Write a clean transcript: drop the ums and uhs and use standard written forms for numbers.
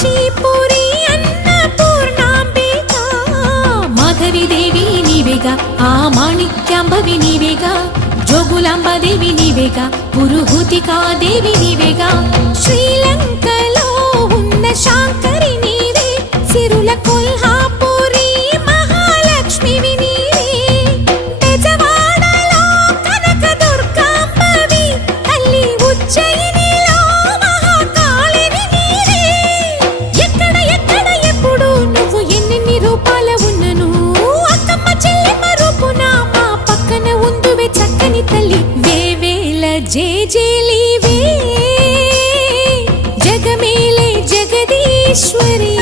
కాశీపురి అన్నపూర్ణాంబిక మాధవి దేవి నీవేగా ఆ మాణిక్యాంబవి నీవేగా జోగులాంబదేవి నీవేగా పురుహూతికా దేవి నీవేగా శ్రీలంకలో ఉన్న శాంకరి నీవే సిరుల కొల్హాపురి మహాలక్ష్మివి నీవే బెజవాడలో కనక దుర్గాంబవి తల్లి ఉజ్జయినిలో మహాకాళివి నీవే ఎక్కడ ఎక్కడ ఎప్పుడు నువ్వు ఎన్నెన్ని రూపాల ఉన్నను అక్కమ్మ చెల్లెమ్మ రూపున మా పక్కన ఉందువే చక్కని తల్లి వేవేల జేజేలివే జగమేలే జగదీశ్వరి